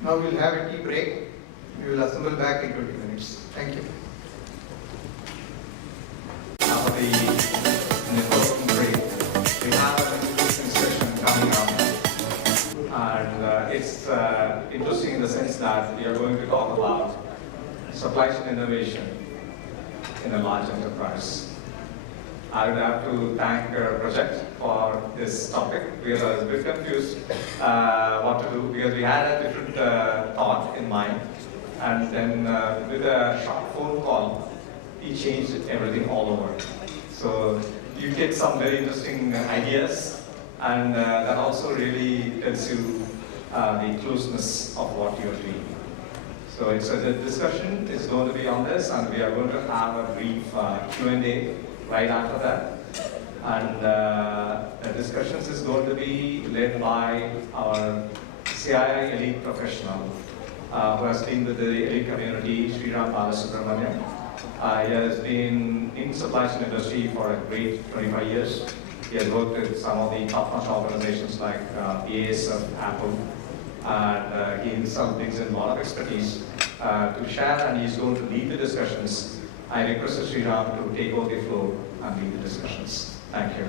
Now we'll have a tea break. We will assemble back in 20 minutes. Thank you. After the networking break, we have an interesting session coming up. And it's interesting in the sense that we are going to talk about supply chain innovation in a large enterprise. I would have to thank Project for this topic because I was a bit confused what to do because we had a different thought in mind, and then with a short phone call, he changed everything all over. So you get some very interesting ideas, and that also really tells you the closeness of what you're doing. So the discussion is going to be on this, and we are going to have a brief Q&A right after that. And the discussions is going to be led by our CII elite professional who has been with the elite community, Sriram Balasubramaniam. He has been in supply chain industry for a great 25 years. He has worked with some of the top-notch organizations like BASF, Apple, and he himself brings in a lot of expertise to share, and he's going to lead the discussions. I request Sriram to take over the floor and lead the discussions. Thank you.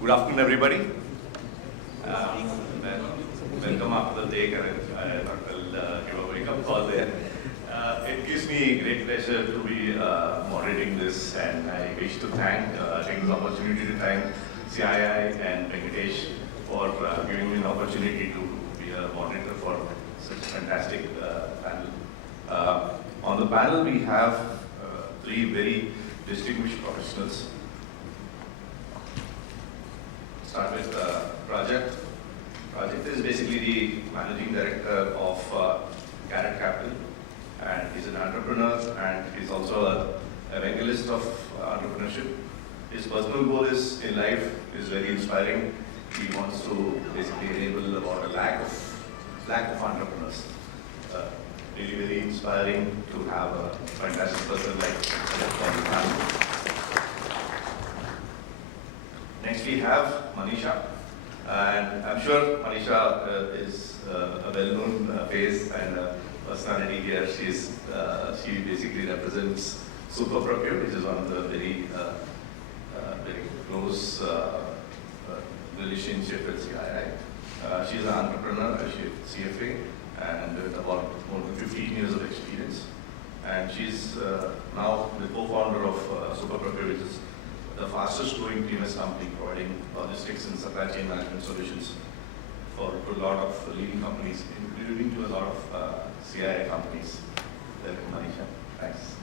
Good afternoon, everybody. Welcome after the break. I thought I'll give a wake-up call there. It gives me great pleasure to be moderating this, and I wish to take this opportunity to thank CII and Venkatesh for giving me an opportunity to be a moderator for such a fantastic panel. On the panel, we have three very distinguished professionals. Start with Project. Project is basically the managing director of Carrot Capital, and he's an entrepreneur, and he's also an evangelist of entrepreneurship. His personal goal is in life is very inspiring. He wants to basically enable about a lack of entrepreneurs. Really very inspiring to have a fantastic person like on the panel. Next we have Manisha, and I'm sure Manisha is a well-known face and personality here. She basically represents SuperProcure, which is one of the very close relationship with CII. She's an entrepreneur, she's CFA, and with about more than 15 years of experience. And she's now the co-founder of SuperProcure, which is the fastest growing PMS company providing logistics and supply chain management solutions for a lot of leading companies, including to a lot of CII companies. Welcome, Manisha. Thanks.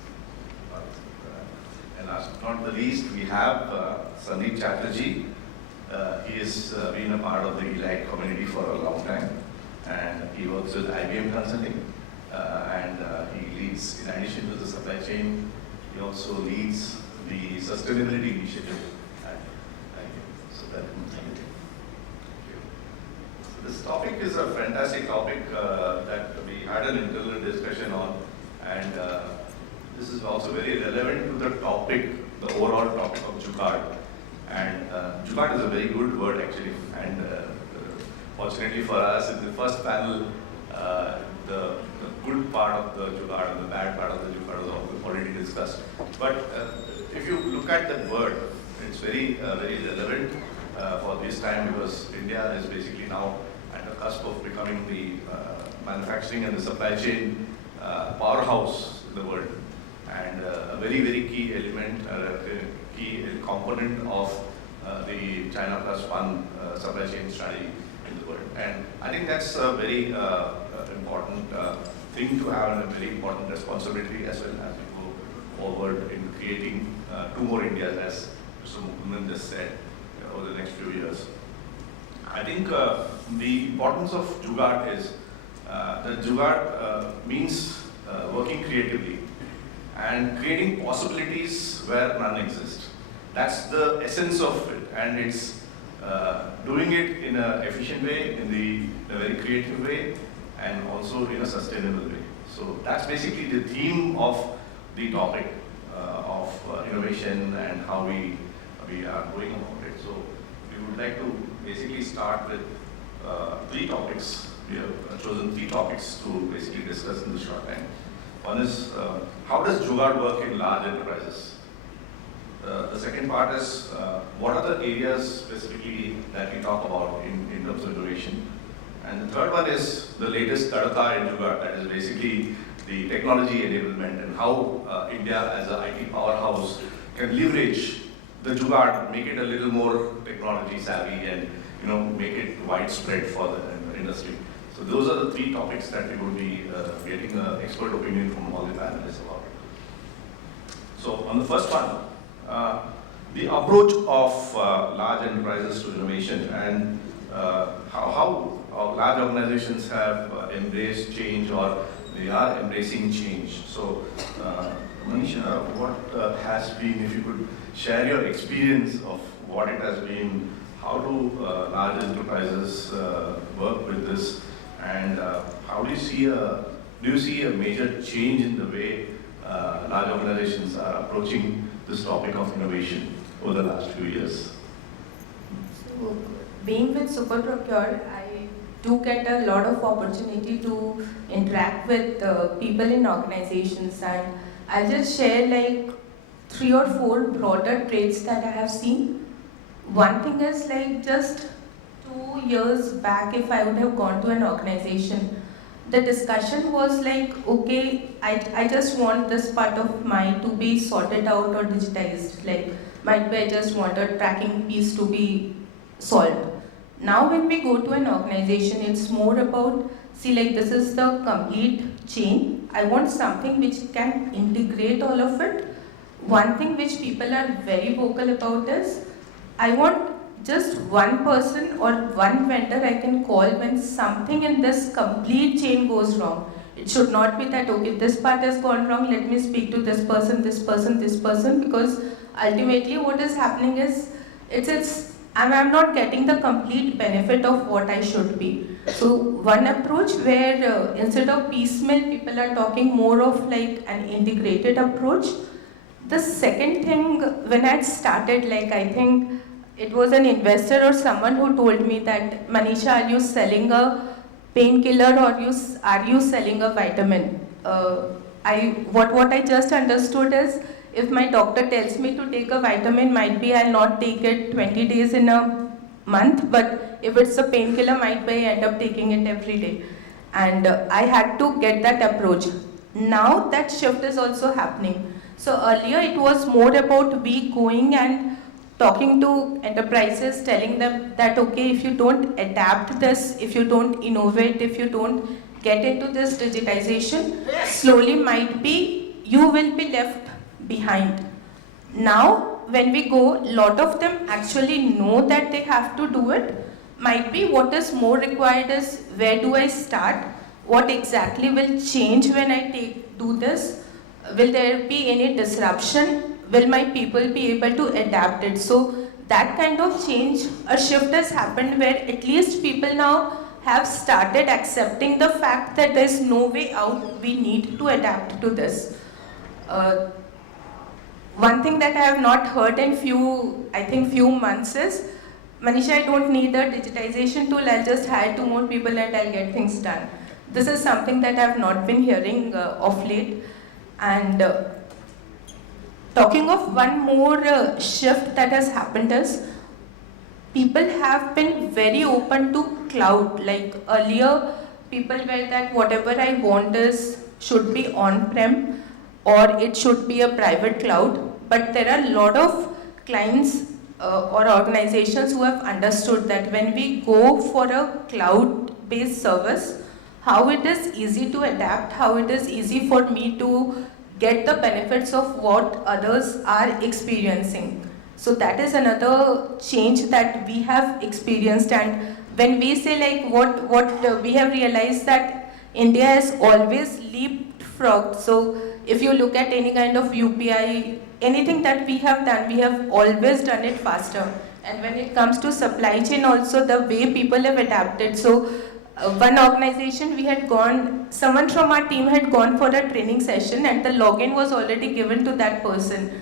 And last but not the least, we have Sandeep Chatterjee. He has been a part of the elite community for a long time, and he works with IBM Consulting, and he leads, in addition to the supply chain, he also leads the sustainability initiative at IBM. So that so this topic is a fantastic topic that we had an internal discussion on, and this is also very relevant to the topic, the overall topic of Jugaad. And Jugaad is a very good word actually, and fortunately for us in the first panel, the good part of the Jugaad and the bad part of the Jugaad was already discussed. But if you look at that word, it's very relevant for this time, because India is basically now at the cusp of becoming the manufacturing and the supply chain powerhouse in the world, and a very key element, key component of the China Plus One supply chain strategy in the world. And I think that's a very important think to have a very important responsibility as well as we go forward in creating two more Indias, as Mr. Mukundan just said, over the next few years. I think the importance of Jugaad is that Jugaad means working creatively and creating possibilities where none exist. That's the essence of it, and it's doing it in an efficient way, in a very creative way, and also in a sustainable way. So that's basically the theme of the topic of innovation and how we are going about it. So we would like to basically start with 3 topics. We have chosen 3 topics to basically discuss in this short time. One is how does Jugaad work in large enterprises? The second part is what are the areas specifically that we talk about in terms of innovation? And the third one is the latest tadka in Jugaad, that is basically the technology enablement and how India as an IT powerhouse can leverage the Jugaad, make it a little more technology savvy and make it widespread for the industry. So those are the 3 topics that we will be getting an expert opinion from all the panelists about. So on the first one, the approach of large enterprises to innovation and how large organizations have embraced change or they are embracing change. So Manisha, what has been, if you could share your experience of what it has been, how do large enterprises work with this, and how do you see a major change in the way large organizations are approaching this topic of innovation over the last few years? So, being with SuperProcure, I do get a lot of opportunity to interact with people in organizations, and I'll just share like 3 or 4 broader traits that I have seen. One thing is like just 2 years back, if I would have gone to an organization, the discussion was like, okay, I just want this part of mine to be sorted out or digitized. Like, might be I just want a tracking piece to be solved. Now when we go to an organization, it's more about, see, like this is the complete chain. I want something which can integrate all of it. One thing which people are very vocal about is, I want just one person or one vendor I can call when something in this complete chain goes wrong. It should not be that, okay, this part has gone wrong, let me speak to this person, because ultimately what is happening is, I'm not getting the complete benefit of what I should be. So one approach where instead of piecemeal, people are talking more of like an integrated approach. The second thing, when I started, like I think it was an investor or someone who told me that, Manisha, are you selling a painkiller or are you selling a vitamin? What I just understood is, if my doctor tells me to take a vitamin, might be I'll not take it 20 days in a month, but if it's a painkiller, might be I end up taking it every day. And I had to get that approach. Now that shift is also happening. So earlier it was more about we going and talking to enterprises, telling them that, okay, if you don't adapt this, if you don't innovate, if you don't get into this digitization, slowly might be you will be left behind. Now, when we go, a lot of them actually know that they have to do it. Might be what is more required is, where do I start? What exactly will change when I do this? Will there be any disruption? Will my people be able to adapt it? So that kind of change, a shift has happened where at least people now have started accepting the fact that there's no way out, we need to adapt to this. One thing that I have not heard in few months is, Manisha, I don't need a digitization tool, I'll just hire 2 more people and I'll get things done. This is something that I have not been hearing of late. And talking of one more shift that has happened is, people have been very open to cloud. Like earlier, people were that whatever I want should be on-prem or it should be a private cloud. But there are a lot of clients or organizations who have understood that when we go for a cloud-based service, how it is easy to adapt, how it is easy for me to get the benefits of what others are experiencing. So that is another change that we have experienced. And when we say like what we have realized that India has always leapfrogged. So if you look at any kind of UPI, anything that we have done, we have always done it faster. And when it comes to supply chain also, the way people have adapted. So one organization we had gone, someone from our team had gone for a training session and the login was already given to that person.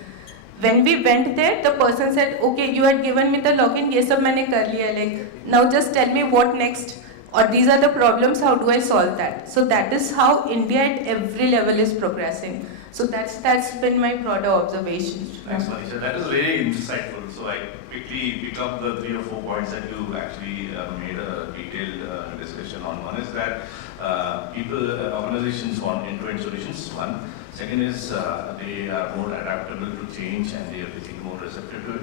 When we went there, the person said, okay, you had given me the login, yes, sir, maine kar liya. Like, now just tell me what next, or these are the problems, how do I solve that? So that is how India at every level is progressing. So that's been my broader observation. Thanks, Manisha. That was very insightful. So I quickly pick up the 3 or 4 points that you actually made a detailed discussion on. One is that organizations want end-to-end solutions. One. Second is they are more adaptable to change and they are basically more receptive to it.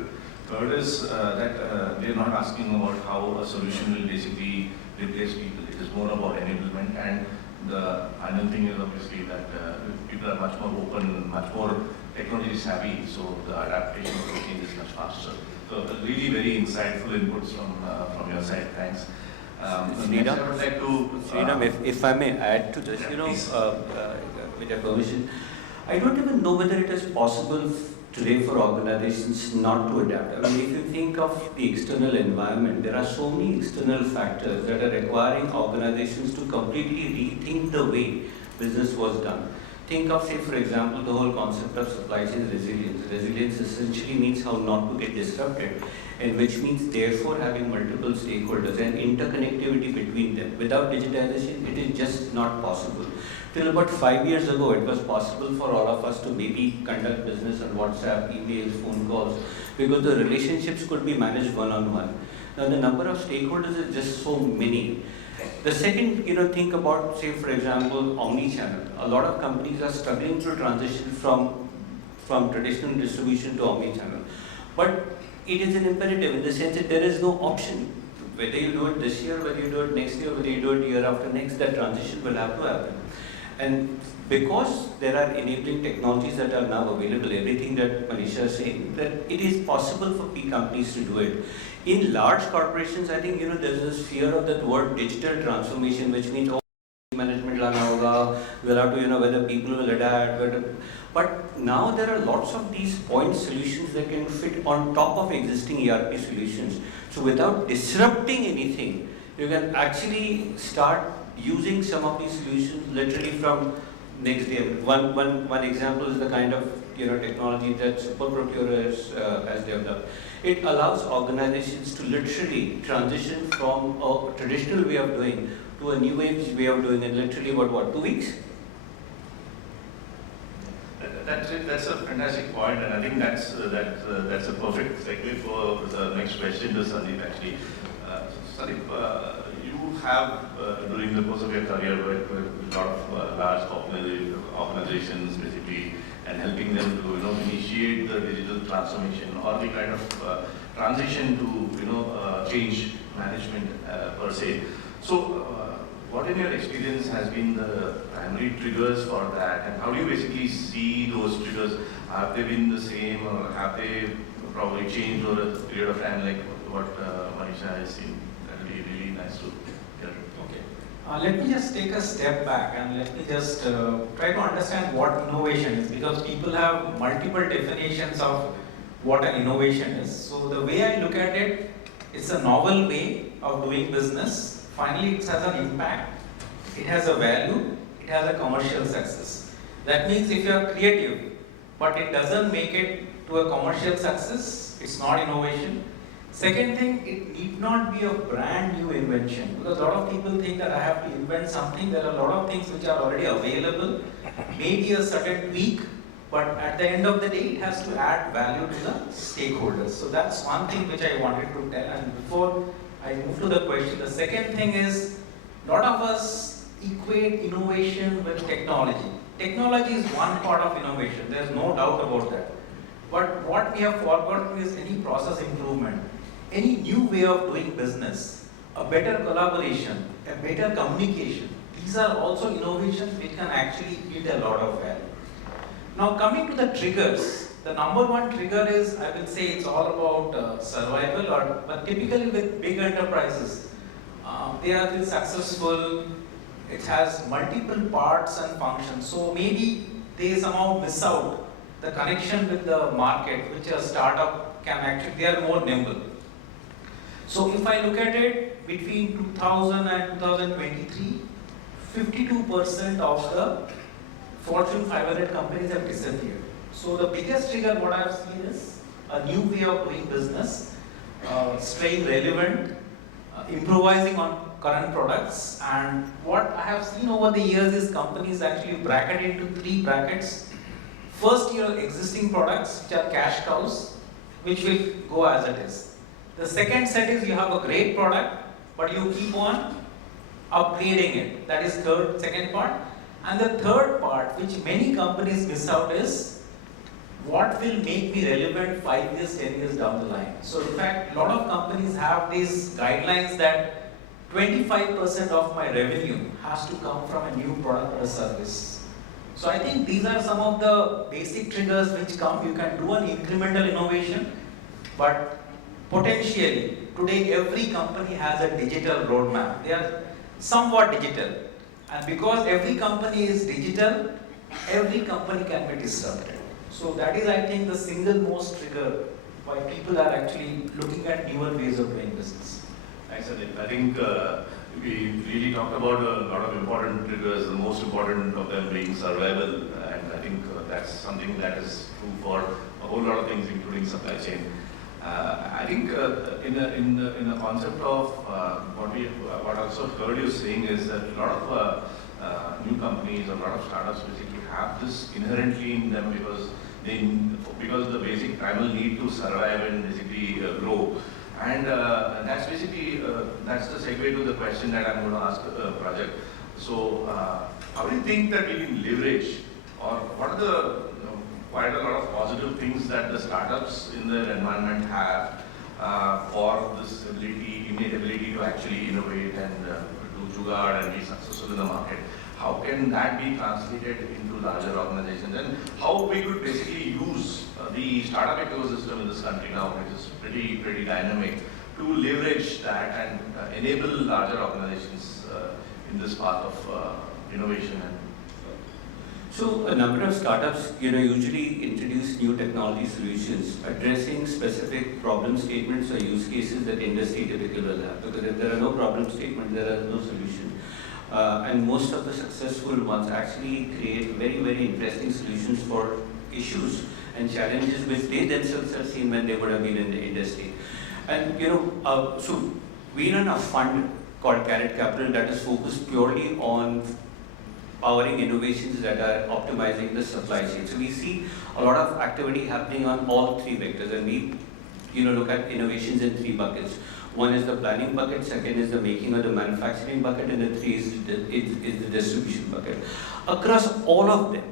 Third is that they are not asking about how a solution will basically replace people. It is more about enablement. And the final thing is obviously that people are much more open, much more technology savvy, so the adaptation of the change is much faster. So really very insightful inputs from your side. Thanks. Next, I would like to... Sriram, if I may add to this, with your permission, I don't even know whether it is possible today for organizations not to adapt. I mean, if you think of the external environment, there are so many external factors that are requiring organizations to completely rethink the way business was done. Think of, say, for example, the whole concept of supply chain resilience. Resilience essentially means how not to get disrupted, and which means therefore having multiple stakeholders and interconnectivity between them. Without digitization, it is just not possible. Till about 5 years ago, it was possible for all of us to maybe conduct business on WhatsApp, emails, phone calls, because the relationships could be managed one-on-one. Now, the number of stakeholders is just so many. The second, think about, say, for example, omni-channel. A lot of companies are struggling to transition from traditional distribution to omni-channel. But it is an imperative in the sense that there is no option. Whether you do it this year, whether you do it next year, whether you do it year after next, that transition will have to happen. And because there are enabling technologies that are now available, everything that Manisha is saying, that it is possible for companies to do it. In large corporations, I think, there's this fear of that word digital transformation, which means, management lana hoga, we'll have to, whether people will adapt, but now there are lots of these point solutions that can fit on top of existing ERP solutions. So without disrupting anything, you can actually start using some of these solutions literally from next day. One example is the kind of technology that SuperProcure has developed. It allows organizations to literally transition from a traditional way of doing to a new way of doing it literally about 2 weeks? That's it. That's a fantastic point, and I think that's a perfect segue for the next question to Sandeep. Actually, Sandeep, you have during the course of your career worked with a lot of large organizations, basically, and helping them to initiate the digital transformation or the kind of transition to change management per se. So, what in your experience has been the primary triggers for that, and how do you basically see those triggers? Have they been the same, or have they probably changed over a period of time, like what Manisha has seen? That would be really nice to hear. Okay. Let me just take a step back and let me just try to understand what innovation is, because people have multiple definitions of what an innovation is. So the way I look at it, it's a novel way of doing business. Finally, it has an impact, it has a value, it has a commercial success. That means if you are creative, but it doesn't make it to a commercial success, it's not innovation. Second thing, it need not be a brand new invention, because a lot of people think that I have to invent something. There are a lot of things which are already available, maybe a certain tweak, but at the end of the day, it has to add value to the stakeholders. So that's one thing which I wanted to tell. And before I move to the question, the second thing is, a lot of us equate innovation with technology. Technology is one part of innovation, there's no doubt about that. But what we have forgotten is any process improvement, any new way of doing business, a better collaboration, a better communication. these are also innovations which can actually build a lot of value. Now coming to the triggers, the number one trigger is, I will say it's all about survival, but typically with big enterprises, they are still successful, it has multiple parts and functions, so maybe they somehow miss out the connection with the market, which a startup can actually, they are more nimble. So if I look at it, between 2000 and 2023, 52% of the Fortune 500 companies have disappeared. So the biggest trigger what I have seen is a new way of doing business, staying relevant, improvising on current products, and what I have seen over the years is companies actually bracket into 3 brackets. First, your existing products, which are cash cows, which will go as it is. The second set is you have a great product, but you keep on upgrading it. That is second part. And the third part, which many companies miss out, is what will make me relevant 5 years, 10 years down the line. So in fact, a lot of companies have these guidelines that 25% of my revenue has to come from a new product or a service. So I think these are some of the basic triggers which come. You can do an incremental innovation, but potentially today every company has a digital roadmap. They are somewhat digital. And because every company is digital, every company can be disrupted. So that is, I think, the single most trigger why people are actually looking at newer ways of doing business. Thanks, Adit. I think we really talked about a lot of important triggers, the most important of them being survival, and I think that's something that is true for a whole lot of things, including supply chain. I think in the concept of what I also heard you saying is that a lot of new companies, a lot of startups basically have this inherently in them because the basic primal need to survive and basically grow. And that's basically, that's the segue to the question that I'm going to ask Project. So how do you think that we can leverage, or what are the quite a lot of positive things that the startups in their environment have for this innate ability to actually innovate and do Jugaad and be successful in the market? How can that be translated into larger organizations, and how we could basically use the startup ecosystem in this country now, which is pretty dynamic, to leverage that and enable larger organizations in this path of innovation? So a number of startups, usually introduce new technology solutions addressing specific problem statements or use cases that industry typically will have. Because if there are no problem statements, there are no solution. And most of the successful ones actually create very, very interesting solutions for issues and challenges which they themselves have seen when they would have been in the industry. And so we run a fund called Carrot Capital that is focused purely on powering innovations that are optimizing the supply chain. So we see a lot of activity happening on all 3 vectors, and we look at innovations in 3 buckets. One is the planning bucket, second is the making or the manufacturing bucket, and the 3 is the distribution bucket. Across all of them,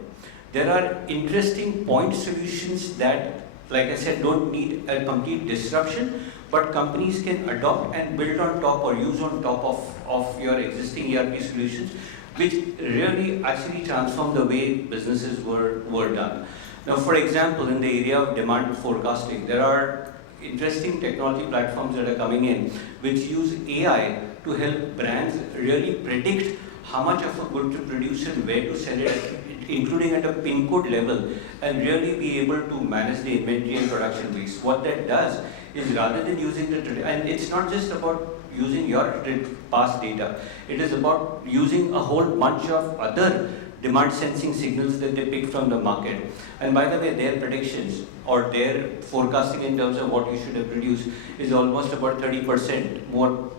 there are interesting point solutions that, like I said, don't need a complete disruption, but companies can adopt and build on top or use on top of your existing ERP solutions, which really actually transform the way businesses were done. Now, for example, in the area of demand forecasting, there are interesting technology platforms that are coming in which use AI to help brands really predict how much of a good to produce and where to sell it, including at a pin code level, and really be able to manage the inventory and production waste. What that does is, rather than using and it's not just about using your past data, it is about using a whole bunch of other demand sensing signals that they pick from the market. And by the way, their predictions or their forecasting in terms of what you should have produced is almost about 30% more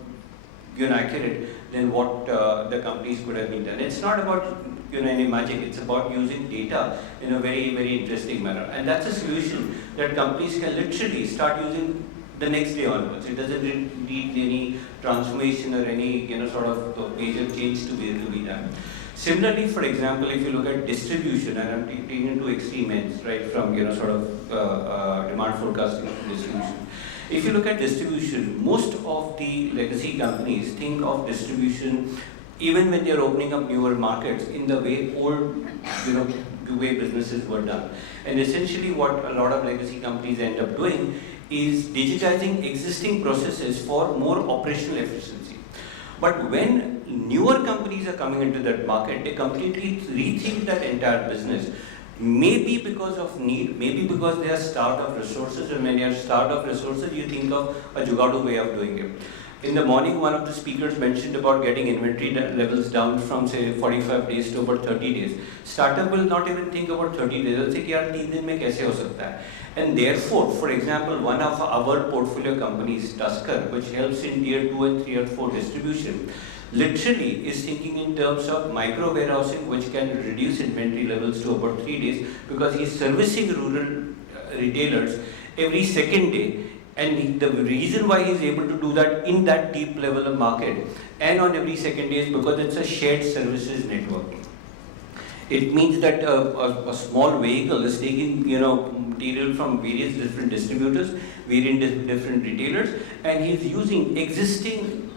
accurate than what the companies could have been done. It's not about any magic, it's about using data in a very, very interesting manner. And that's a solution that companies can literally start using the next day onwards. It doesn't need any transformation or any sort of major change to be done. Similarly, for example, if you look at distribution, and I'm taking into extreme ends, right, from sort of demand forecasting to distribution. If you look at distribution, most of the legacy companies think of distribution even when they're opening up newer markets in the way old, the way businesses were done. And essentially what a lot of legacy companies end up doing is digitizing existing processes for more operational efficiency. But when newer companies are coming into that market, they completely rethink that entire business. Maybe because of need, maybe because they are starved of resources, and when you are starved of resources, you think of a Jugaad way of doing it. In the morning, one of the speakers mentioned about getting inventory levels down from say 45 days to about 30 days. Startup will not even think about 30 days. They'll say, "Yaar, 3 दिन में कैसे हो सकता है?" And therefore, for example, one of our portfolio companies, Tusker, which helps in tier 2 and 3 or 4 distribution, literally is thinking in terms of micro warehousing, which can reduce inventory levels to about 3 days, because he's servicing rural retailers every second day. And the reason why he's able to do that in that deep level of market and on every second day is because it's a shared services network. It means that a small vehicle is taking material from various different distributors, various different retailers, and he's using existing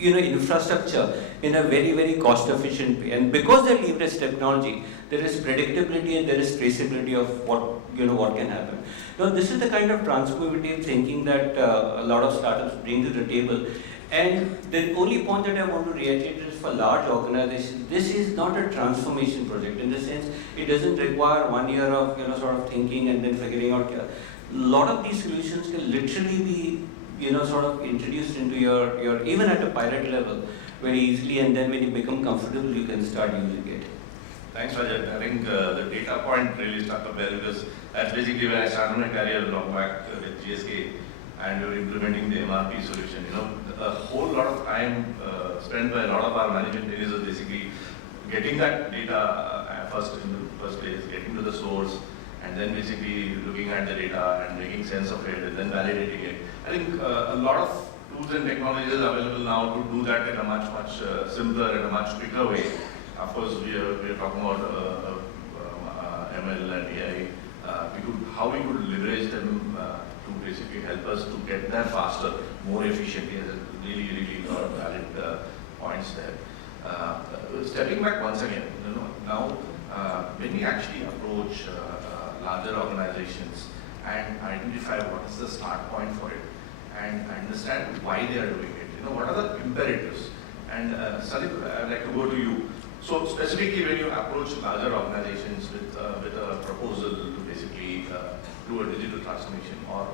infrastructure in a very, very cost efficient way. And because they leverage technology, there is predictability and there is traceability of what can happen. Now, this is the kind of transformative thinking that a lot of startups bring to the table. And the only point that I want to reiterate is for large organizations, this is not a transformation project. In the sense, it doesn't require 1 year of sort of thinking and then figuring out. A lot of these solutions can literally be sort of introduced into your even at a pilot level very easily, and then when you become comfortable, you can start using it. Thanks, Rajat. I think the data point really struck a bell, because that's basically where I started my career long back with GSK, and we were implementing the MRP solution. A whole lot of time spent by a lot of our management areas was basically getting that data first in the first place, getting to the source, and then basically looking at the data and making sense of it, and then validating it. I think a lot of tools and technologies are available now to do that in a much simpler and a much quicker way. Of course, we are talking about ML and AI. How we could leverage them to basically help us to get there faster, more efficiently. There's really lot of valid points there. Stepping back once again, now when we actually approach larger organizations and identify what is the start point for it, and understand why they are doing it. What are the imperatives? And Salif, I'd like to go to you. So specifically, when you approach larger organizations with a proposal to basically do a digital transformation or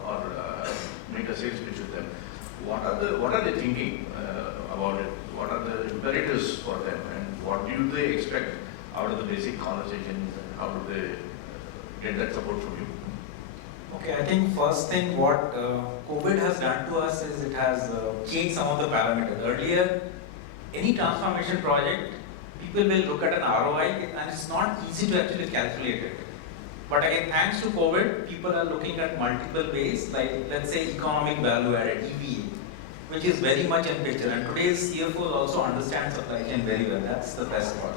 make a sales pitch with them, what are they thinking about it? What are the imperatives for them, and what do they expect out of the basic conversations, and how do they get that support from you? Okay, I think first thing what COVID has done to us is it has changed some of the parameters. Earlier, any transformation project, people will look at an ROI and it's not easy to actually calculate it. But again, thanks to COVID, people are looking at multiple ways, like let's say economic value added, EVA, which is very much in picture. And today's CFOs also understand supply chain very well. That's the best part.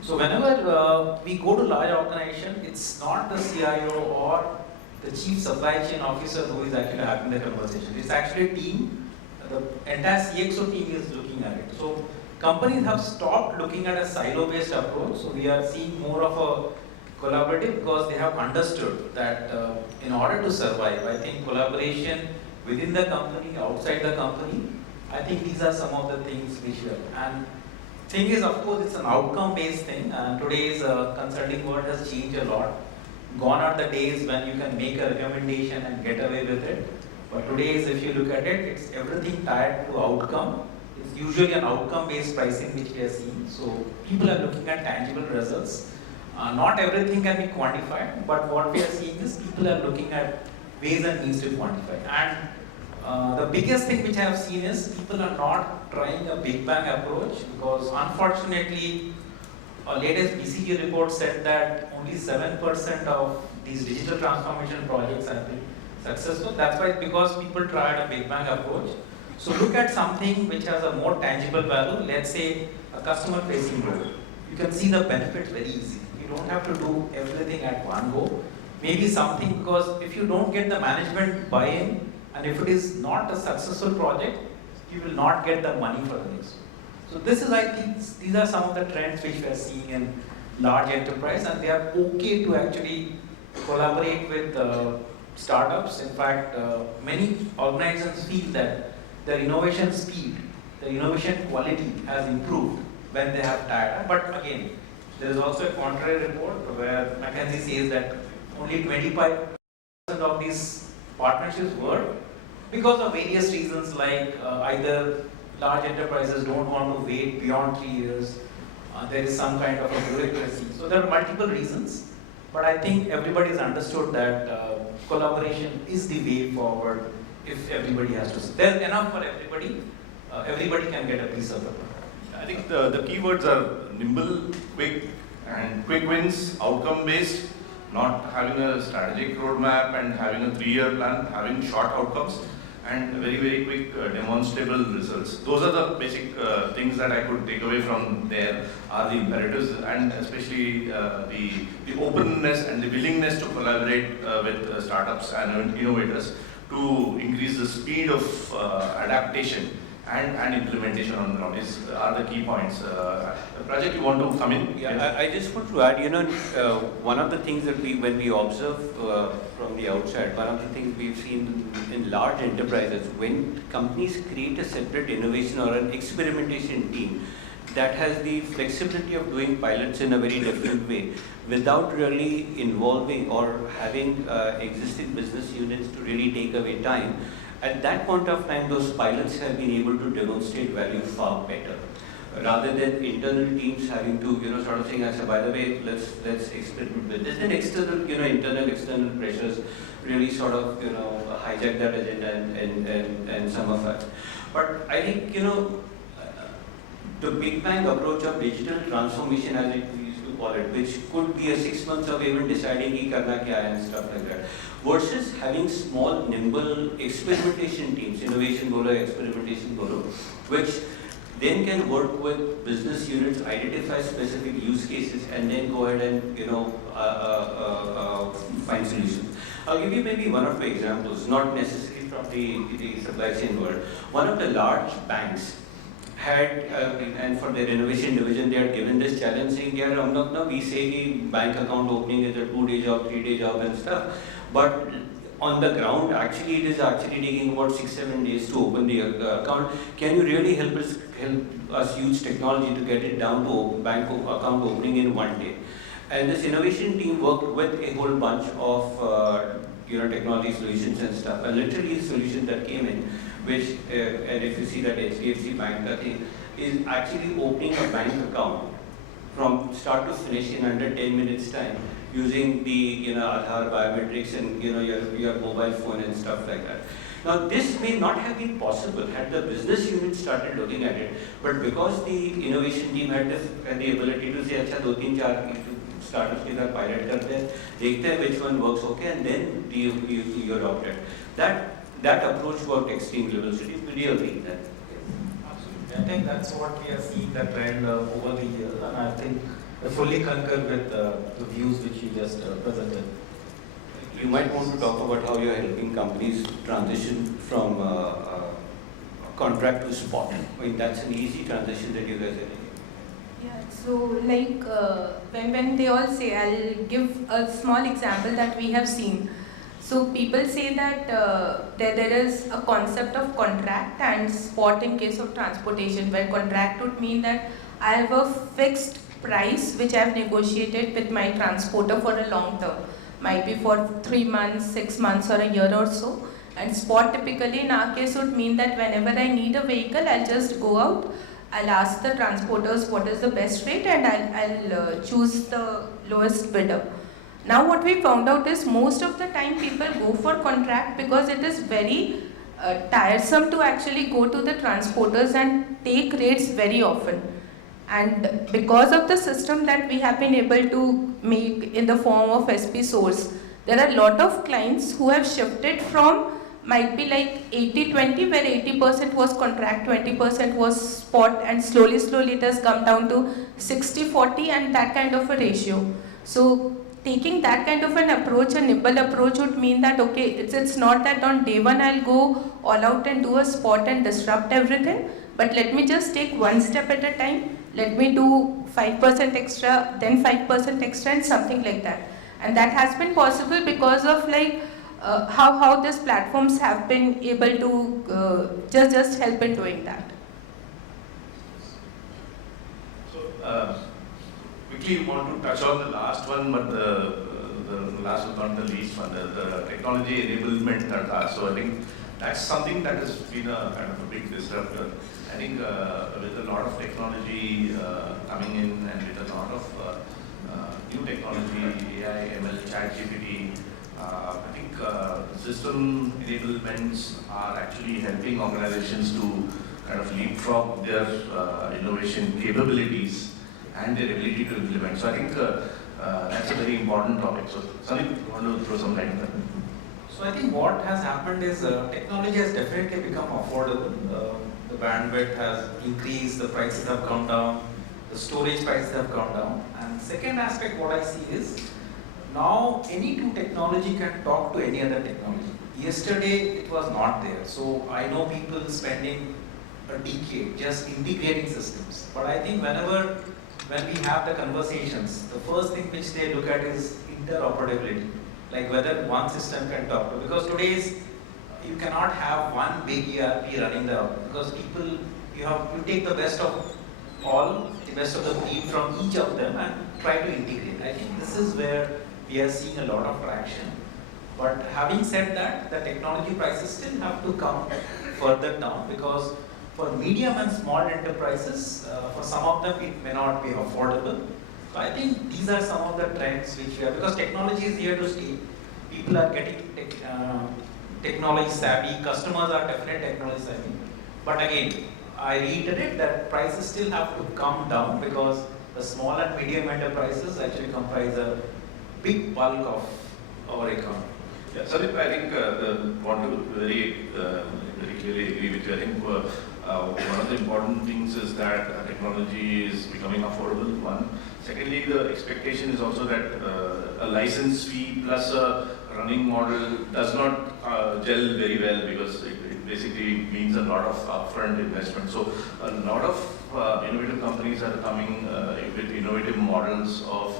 So whenever we go to large organization, it's not the CIO or the chief supply chain officer who is actually having the conversation. It's actually a team. The entire CXO team is looking at it. So companies have stopped looking at a silo-based approach. So we are seeing more of a collaborative, because they have understood that in order to survive, I think collaboration within the company, outside the company, I think these are some of the things which we are. And thing is, of course, it's an outcome-based thing. And today's consulting world has changed a lot. Gone are the days when you can make a recommendation and get away with it. But today's, if you look at it, it's everything tied to outcome. It's usually an outcome-based pricing which we are seeing. So people are looking at tangible results. Not everything can be quantified, but what we are seeing is people are looking at ways and means to quantify. And the biggest thing which I have seen is people are not trying a big bang approach, because unfortunately, our latest BCG report said that only 7% of these digital transformation projects have been successful. That's why, because people tried a big bang approach. So look at something which has a more tangible value. Let's say a customer facing role. You can see the benefits very easy. You don't have to do everything at one go. Maybe something, because if you don't get the management buy-in, and if it is not a successful project, you will not get the money for the next one. So this is, I think, these are some of the trends which we are seeing in large enterprise, and they are okay to actually collaborate with startups. In fact, many organizations feel that their innovation speed, their innovation quality has improved when they have tied up. But again, there is also a contrary report where McKinsey says that only 25% of these partnerships work because of various reasons, like either large enterprises don't want to wait beyond 3 years, there is some kind of a bureaucracy. So there are multiple reasons, but I think everybody has understood that collaboration is the way forward if everybody has to. There's enough for everybody. Everybody can get a piece of the pie. I think the keywords are nimble, quick, and quick wins, outcome based, not having a strategic roadmap and having a 3-year plan, having short outcomes and very, very quick demonstrable results. Those are the basic things that I could take away from there are the imperatives, and especially the openness and the willingness to collaborate with startups and innovators to increase the speed of adaptation and implementation on the ground are the key points. Project, you want to come in? Yeah, I just want to add, one of the things that when we observe from the outside, one of the things we've seen in large enterprises, when companies create a separate innovation or an experimentation team that has the flexibility of doing pilots in a very different way, without really involving or having existing business units to really take away time, at that point of time, those pilots have been able to demonstrate value far better, rather than internal teams having to, sort of saying, by the way, let's experiment with this. Then external, internal, external pressures really sort of, hijack that agenda and some of that. But I think, the Big Bang approach of digital transformation, as we used to call it, which could be a 6 months of even deciding ki karna kya hai and stuff like that, versus having small, nimble experimentation teams, innovation bolo, experimentation bolo, which then can work with business units, identify specific use cases, and then go ahead and find solutions. I'll give you maybe one or two examples, not necessarily from the supply chain world. One of the large banks had, and for their innovation division, they had given this challenge saying, yeah, we say the bank account opening is a 2-day job, 3-day job and stuff, but on the ground, actually, it is actually taking about 6-7 days to open the account. Can you really help us use technology to get it down to bank account opening in 1 day? And this innovation team worked with a whole bunch of technology solutions and stuff. And literally, the solution that came in, which, and if you see that HDFC Bank thing, is actually opening a bank account from start to finish in under 10 minutes time, using the Aadhaar biometrics and your mobile phone and stuff like that. Now this may not have been possible had the business unit started looking at it, but because the innovation team had the ability to say, अच्छा 2-3-4 startups के साथ pilot करते हैं, देखते हैं which one works okay, and then you adopt it. That approach worked extremely well. So it's really agree that. Absolutely. I think that's what we are seeing the trend over the years, and I think I fully concur with the views which you just presented. You might want to talk about how you are helping companies transition from contract to spot. I mean, that's an easy transition that you guys are doing. Yeah, so like when they all say, I'll give a small example that we have seen. So people say that there is a concept of contract and spot in case of transportation, where contract would mean that I have a fixed price which I have negotiated with my transporter for a long term, might be for 3 months, 6 months or a year or so. And spot typically in our case would mean that whenever I need a vehicle, I'll just go out, I'll ask the transporters what is the best rate, and I'll choose the lowest bidder. Now what we found out is most of the time people go for contract because it is very tiresome to actually go to the transporters and take rates very often. And because of the system that we have been able to make in the form of SP source, there are a lot of clients who have shifted from might be like 80-20, where 80% was contract, 20% was spot, and slowly it has come down to 60-40 and that kind of a ratio. So taking that kind of an approach, a nimble approach, would mean that okay, it's not that on day one I'll go all out and do a spot and disrupt everything, but let me just take one step at a time. Let me do 5% extra, then 5% extra, and something like that. And that has been possible because of like how these platforms have been able to just help in doing that. So, quickly you want to touch on the last one, but the last but not the least one, the technology enablement. So I think that's something that has been a kind of a big disruptor. I think with a lot of technology coming in and with a lot of new technology, AI, ML, ChatGPT, I think system enablements are actually helping organizations to kind of leapfrog their innovation capabilities and their ability to implement. So I think that's a very important topic. So Sandeep, you want to throw some light on that? So I think what has happened is technology has definitely become affordable. The bandwidth has increased, the prices have come down, the storage prices have come down. And second aspect what I see is, now any new technology can talk to any other technology. Yesterday it was not there. So I know people spending a decade just integrating systems. But I think when we have the conversations, the first thing which they look at is interoperability. Like whether one system can talk to, because today's you cannot have one big ERP running the, because people, you take the best of all, the best of the breed from each of them and try to integrate. I think this is where we are seeing a lot of traction. But having said that, the technology prices still have to come further down, because for medium and small enterprises, for some of them it may not be affordable. So I think these are some of the trends which we are, because technology is here to stay. People are getting technology savvy, customers are definitely technology savvy. But again, I reiterate that prices still have to come down, because the small and medium enterprises actually comprise a big bulk of our economy. Yeah, Sandeep, I think want to very clearly agree with you. I think one of the important things is that technology is becoming affordable, one. Secondly, the expectation is also that a license fee plus a running model does not gel very well, because it basically means a lot of upfront investment. So a lot of innovative companies are coming with innovative models of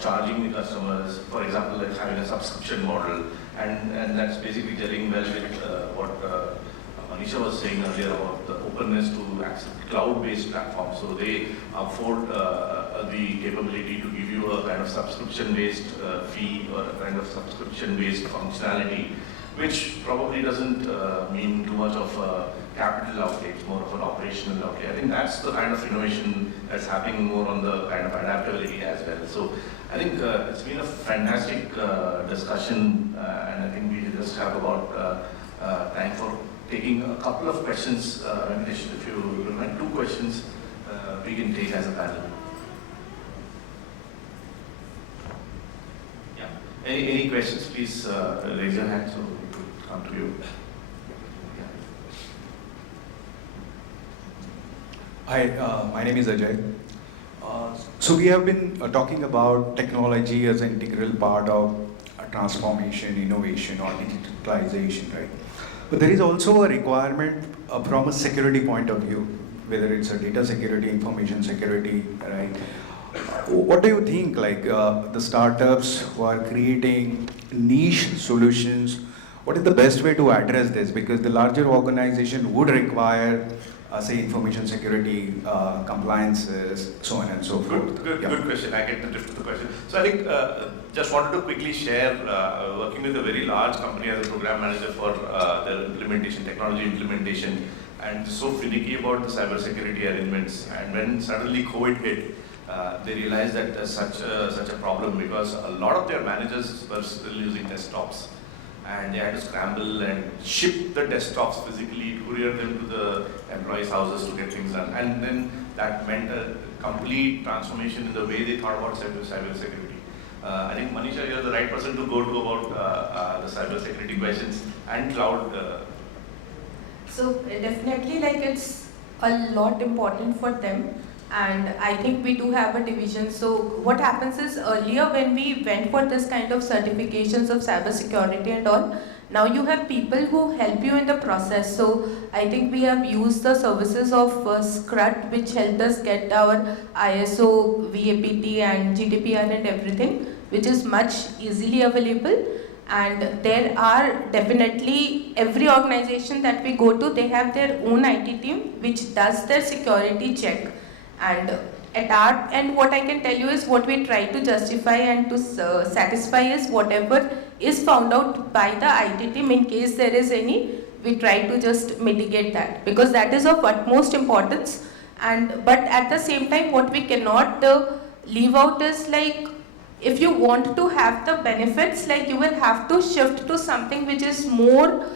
charging the customers, for example, like having a subscription model, and that's basically gelling well with what Manisha was saying earlier about the openness to access cloud-based platforms. So they afford the capability to give you a kind of subscription-based fee or a kind of subscription-based functionality, which probably doesn't mean too much of capital outlay, it's more of an operational outlay. I think that's the kind of innovation that's happening more on the kind of adaptability as well. So I think it's been a fantastic discussion, and I think we just have about time for taking a couple of questions. Venkatesh, if you remember, 2 questions we can take as a panel. Yeah. Any questions, please raise your hand so we could come to you. Yeah. Hi, my name is Ajay. So we have been talking about technology as an integral part of transformation, innovation, or digitalization, right? But there is also a requirement from a security point of view, whether it's a data security, information security, right? What do you think, like the startups who are creating niche solutions, what is the best way to address this? Because the larger organization would require, say, information security, compliances, so on and so forth. Good question. I get the drift of the question. So I think just wanted to quickly share, working with a very large company as a program manager for their implementation, technology implementation, and so finicky about the cybersecurity arrangements. And when suddenly COVID hit, they realized that there's such a problem, because a lot of their managers were still using desktops. And they had to scramble and ship the desktops physically, courier them to the employees' houses to get things done. And then that meant a complete transformation in the way they thought about cybersecurity. I think Manisha, you're the right person to go to about the cybersecurity questions and cloud. So definitely, like, it's a lot important for them. And I think we do have a division. So what happens is, earlier when we went for this kind of certifications of cybersecurity and all, Now you have people who help you in the process. So I think we have used the services of Scrut, which helped us get our ISO, VAPT and GDPR and everything, which is much easily available. And there are definitely, every organization that we go to, they have their own IT team which does their security check. And at our end, what I can tell you is what we try to justify and to satisfy is whatever is found out by the IT team. In case there is any, we try to just mitigate that, because that is of utmost importance. And but at the same time, what we cannot leave out is, like, if you want to have the benefits, like, you will have to shift to something which is more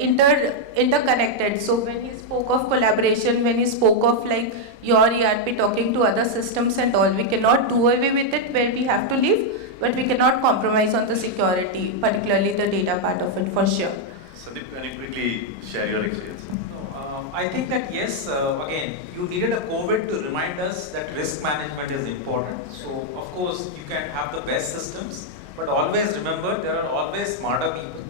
interconnected. So when he spoke of collaboration, when he spoke of like your ERP talking to other systems and all, we cannot do away with it where we have to leave, but we cannot compromise on the security, particularly the data part of it, for sure. Sandeep, can you quickly share your experience? I think that yes, again, you needed a COVID to remind us that risk management is important. So of course you can have the best systems, but always remember there are always smarter people.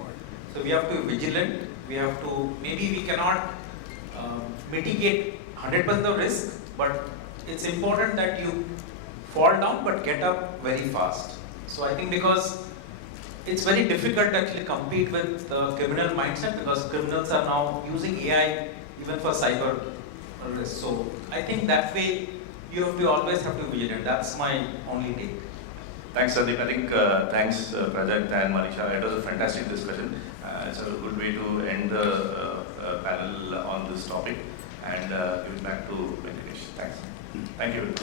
So we have to be vigilant. We have to, maybe we cannot mitigate 100% of risk, but it's important that you fall down but get up very fast. So I think because it's very difficult to actually compete with the criminal mindset, because criminals are now using AI even for cyber risk. So I think that way you have to always have to be vigilant. That's my only take. Thanks, Sandeep. I think thanks, Prajakta and Manisha. It was a fantastic discussion. It's a good way to end the panel on this topic, and give it back to Venkatesh. Thanks. Thank you very much.